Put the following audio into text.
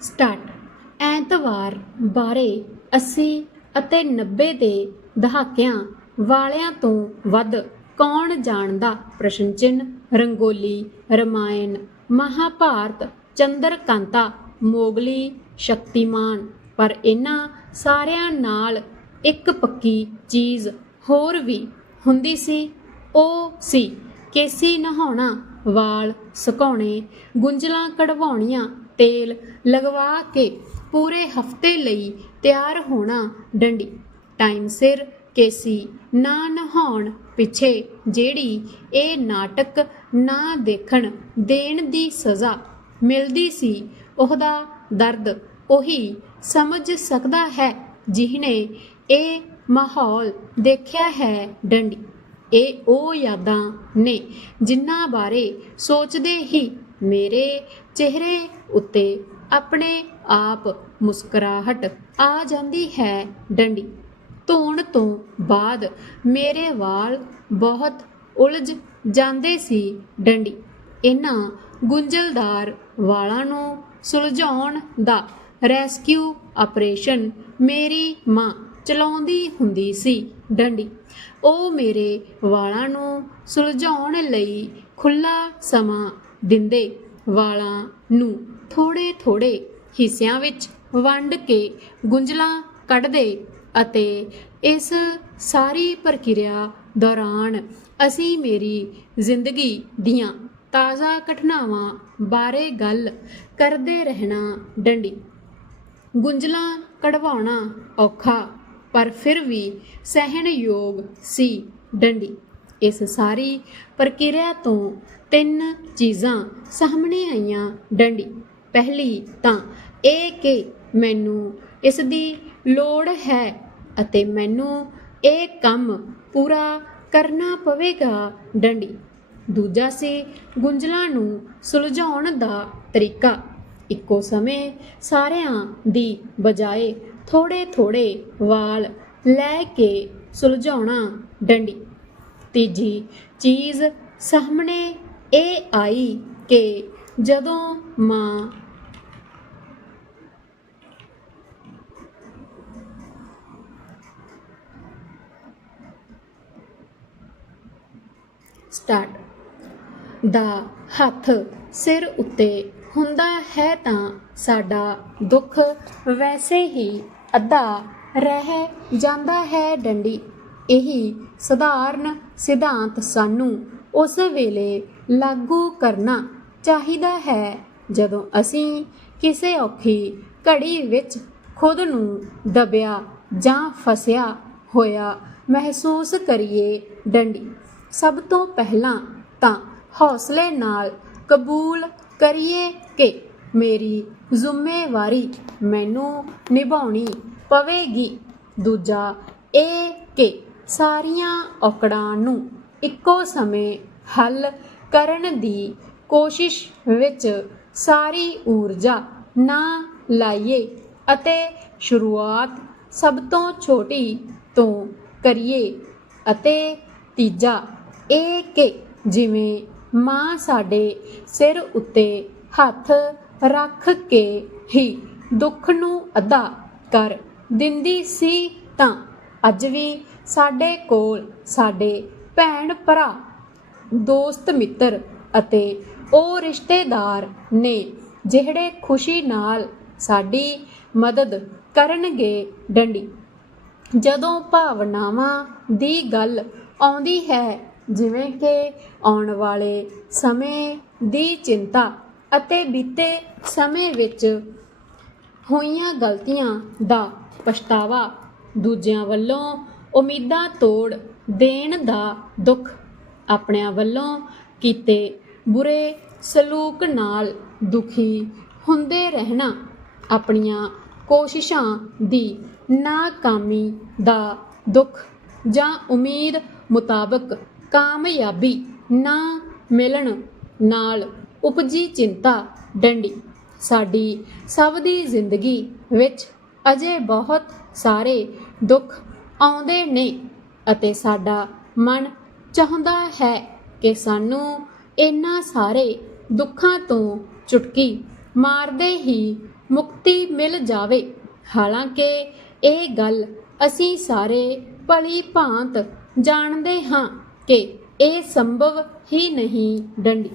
Start ਐਤਵਾਰ ਬਾਰੇ 80 ਅਤੇ 90 ਦੇ ਦਹਾਕਿਆਂ ਵਾਲਿਆਂ ਤੋਂ ਵੱਧ ਕੌਣ ਜਾਣਦਾ? ਪ੍ਰਸ਼ਨ ਚਿੰਨ੍ਹ, ਰੰਗੋਲੀ, ਰਮਾਇਣ, ਮਹਾਭਾਰਤ, ਚੰਦਰਕਾਂਤਾ, ਮੋਗਲੀ, ਸ਼ਕਤੀਮਾਨ। ਪਰ ਇਹਨਾਂ ਸਾਰਿਆਂ ਨਾਲ ਇੱਕ ਪੱਕੀ ਚੀਜ਼ ਹੋਰ ਵੀ ਹੁੰਦੀ ਸੀ। ਉਹ ਸੀ ਕੇਸੀ ਨਹਾਉਣਾ, ਵਾਲ ਸੁਕਾਉਣੇ, ਗੁੰਝਲਾਂ ਕਢਵਾਉਣੀਆਂ ਤੇਲ ਲਗਵਾ ਕੇ ਪੂਰੇ ਹਫ਼ਤੇ ਲਈ ਤਿਆਰ ਹੋਣਾ ਡੰਡੀ। ਟਾਈਮ ਸਿਰ ਕੇਸੀ ਨਾ ਨਹਾਉਣ ਪਿੱਛੇ ਜਿਹੜੀ ਇਹ ਨਾਟਕ ਨਾ ਦੇਖਣ ਦੇਣ ਦੀ ਸਜ਼ਾ ਮਿਲਦੀ ਸੀ, ਉਹਦਾ ਦਰਦ ਉਹੀ ਸਮਝ ਸਕਦਾ ਹੈ ਜਿਹਨੇ ਇਹ ਮਾਹੌਲ ਦੇਖਿਆ ਹੈ ਡੰਡੀ। ਇਹ ਉਹ ਯਾਦਾਂ ਨੇ ਜਿਨ੍ਹਾਂ ਬਾਰੇ ਸੋਚਦੇ ਹੀ ਮੇਰੇ ਚਿਹਰੇ ਉੱਤੇ ਆਪਣੇ ਆਪ ਮੁਸਕਰਾਹਟ ਆ ਜਾਂਦੀ ਹੈ ਡੰਡੀ। ਧੋਣ ਤੋਂ ਬਾਅਦ ਮੇਰੇ ਵਾਲ ਬਹੁਤ ਉਲਝ ਜਾਂਦੇ ਸੀ ਡੰਡੀ। ਇਹਨਾਂ ਗੁੰਝਲਦਾਰ ਵਾਲਾਂ ਨੂੰ ਸੁਲਝਾਉਣ ਦਾ ਰੈਸਕਿਊ ਆਪਰੇਸ਼ਨ ਮੇਰੀ ਮਾਂ ਚਲਾਉਂਦੀ ਹੁੰਦੀ ਸੀ ਡੰਡੀ। ਉਹ ਮੇਰੇ ਵਾਲਾਂ ਨੂੰ ਸੁਲਝਾਉਣ ਲਈ ਖੁੱਲਾ ਸਮਾਂ ਦਿੰਦੇ। ਵਾਲਾਂ ਨੂੰ ਥੋੜੇ ਥੋੜੇ ਹਿੱਸਿਆਂ ਵਿੱਚ ਵੰਡ ਕੇ ਗੁੰਝਲਾਂ ਕੱਢਦੇ ਅਤੇ ਇਸ ਸਾਰੀ ਪ੍ਰਕਿਰਿਆ ਦੌਰਾਨ ਅਸੀਂ ਮੇਰੀ ਜ਼ਿੰਦਗੀ ਦੀਆਂ ਤਾਜ਼ਾ ਘਟਨਾਵਾਂ ਬਾਰੇ ਗੱਲ ਕਰਦੇ ਰਹਿਣਾ ਡੰਡੀ। ਗੁੰਝਲਾਂ ਕਢਵਾਉਣਾ ਔਖਾ, ਪਰ ਫਿਰ ਵੀ ਸਹਿਣਯੋਗ ਸੀ ਡੰਡੀ। ਇਸ ਸਾਰੀ ਪ੍ਰਕਿਰਿਆ ਤੋਂ ਤਿੰਨ ਚੀਜ਼ਾਂ ਸਾਹਮਣੇ ਆਈਆਂ ਡੰਡੀ। ਪਹਿਲੀ ਤਾਂ ਇਹ ਕਿ ਮੈਨੂੰ ਇਸ ਦੀ ਲੋੜ ਹੈ ਅਤੇ ਮੈਨੂੰ ਇਹ ਕੰਮ ਪੂਰਾ ਕਰਨਾ ਪਵੇਗਾ ਡੰਡੀ। ਦੂਜਾ ਸੀ ਗੁੰਝਲਾਂ ਨੂੰ ਸੁਲਝਾਉਣ ਦਾ ਤਰੀਕਾ। ਇੱਕੋ ਸਮੇਂ ਸਾਰਿਆਂ ਦੀ ਬਜਾਏ ਥੋੜੇ ਥੋੜੇ ਵਾਲ ਲੈ ਕੇ ਸੁਲਝਾਉਣਾ ਡੰਡੀ। ਤੀਜੀ ਚੀਜ਼ ਸਾਹਮਣੇ ਇਹ ਆਈ ਕਿ ਜਦੋਂ ਮਾਂ ਸਟਾਰਟ ਦਾ ਹੱਥ ਸਿਰ ਉੱਤੇ ਹੁੰਦਾ ਹੈ ਤਾਂ ਸਾਡਾ ਦੁੱਖ ਵੈਸੇ ਹੀ ਅੱਧਾ ਰਹਿ ਜਾਂਦਾ ਹੈ ਡੰਡੀ। ਇਹੀ ਸਧਾਰਨ ਸਿਧਾਂਤ ਸਾਨੂੰ ਉਸ ਵੇਲੇ ਲਾਗੂ ਕਰਨਾ ਚਾਹੀਦਾ ਹੈ ਜਦੋਂ ਅਸੀਂ ਕਿਸੇ ਔਖੀ ਘੜੀ ਵਿੱਚ ਖੁਦ ਨੂੰ ਦਬਿਆ ਜਾਂ ਫਸਿਆ ਹੋਇਆ ਮਹਿਸੂਸ ਕਰੀਏ ਡੰਡੀ। ਸਭ ਤੋਂ ਪਹਿਲਾਂ ਤਾਂ ਹੌਸਲੇ ਨਾਲ ਕਬੂਲ ਕਰੀਏ ਕਿ ਮੇਰੀ ਜ਼ਿੰਮੇਵਾਰੀ ਮੈਨੂੰ ਨਿਭਾਉਣੀ ਪਵੇਗੀ। ਦੂਜਾ ਇਹ ਕਿ ਸਾਰੀਆਂ ਔਕੜਾਂ ਨੂੰ ਇੱਕੋ ਸਮੇਂ ਹੱਲ ਕਰਨ ਦੀ ਕੋਸ਼ਿਸ਼ ਵਿੱਚ ਸਾਰੀ ਊਰਜਾ ਨਾ ਲਾਈਏ ਅਤੇ ਸ਼ੁਰੂਆਤ ਸਭ ਤੋਂ ਛੋਟੀ ਤੋਂ ਕਰੀਏ। ਅਤੇ ਤੀਜਾ, ਇਹ ਕਿ ਜਿਵੇਂ ਮਾਂ ਸਾਡੇ ਸਿਰ ਉੱਤੇ ਹੱਥ ਰੱਖ ਕੇ ਹੀ ਦੁੱਖ ਨੂੰ ਅਦਾ ਕਰ ਦਿੰਦੀ ਸੀ ਤਾਂ ਅੱਜ ਵੀ ਸਾਡੇ ਕੋਲ ਸਾਡੇ ਭੈਣ ਭਰਾ, ਦੋਸਤ ਮਿੱਤਰ ਅਤੇ ਉਹ ਰਿਸ਼ਤੇਦਾਰ ਨੇ ਜਿਹੜੇ ਖੁਸ਼ੀ ਨਾਲ ਸਾਡੀ ਮਦਦ ਕਰਨਗੇ ਡੰਡੀ। ਜਦੋਂ ਭਾਵਨਾਵਾਂ ਦੀ ਗੱਲ ਆਉਂਦੀ ਹੈ, ਜਿਵੇਂ ਕਿ ਆਉਣ ਵਾਲੇ ਸਮੇਂ ਦੀ ਚਿੰਤਾ ਅਤੇ ਬੀਤੇ ਸਮੇਂ ਵਿੱਚ ਹੋਈਆਂ ਗਲਤੀਆਂ ਦਾ ਪਛਤਾਵਾ ਦੂਜਿਆਂ ਵੱਲੋਂ ਉਮੀਦਾਂ ਤੋੜ ਦੇਣ ਦਾ ਦੁੱਖ ਆਪਣਿਆਂ ਵੱਲੋਂ ਕੀਤੇ ਬੁਰੇ ਸਲੂਕ ਨਾਲ ਦੁਖੀ ਹੁੰਦੇ ਰਹਿਣਾ ਆਪਣੀਆਂ ਕੋਸ਼ਿਸ਼ਾਂ ਦੀ ਨਾਕਾਮੀ ਦਾ ਦੁੱਖ ਜਾਂ ਉਮੀਦ ਮੁਤਾਬਕ ਕਾਮਯਾਬੀ ਨਾ ਮਿਲਣ ਨਾਲ ਉਪਜੀ ਚਿੰਤਾ ਡੰਡੀ। ਸਾਡੀ ਸਭ ਦੀ ਜ਼ਿੰਦਗੀ ਵਿੱਚ ਅਜੇ ਬਹੁਤ ਸਾਰੇ ਦੁੱਖ ਆਉਂਦੇ ਨੇ ਅਤੇ ਸਾਡਾ ਮਨ ਚਾਹੁੰਦਾ ਹੈ ਕਿ ਸਾਨੂੰ ਇਹਨਾਂ ਸਾਰੇ ਦੁੱਖਾਂ ਤੋਂ ਚੁਟਕੀ ਮਾਰਦੇ ਹੀ ਮੁਕਤੀ ਮਿਲ ਜਾਵੇ। ਹਾਲਾਂਕਿ ਇਹ ਗੱਲ ਅਸੀਂ ਸਾਰੇ ਭਲੀ ਭਾਂਤ ਜਾਣਦੇ ਹਾਂ ਕਿ ਇਹ ਸੰਭਵ ਹੀ ਨਹੀਂ, ਡੰਡੀ।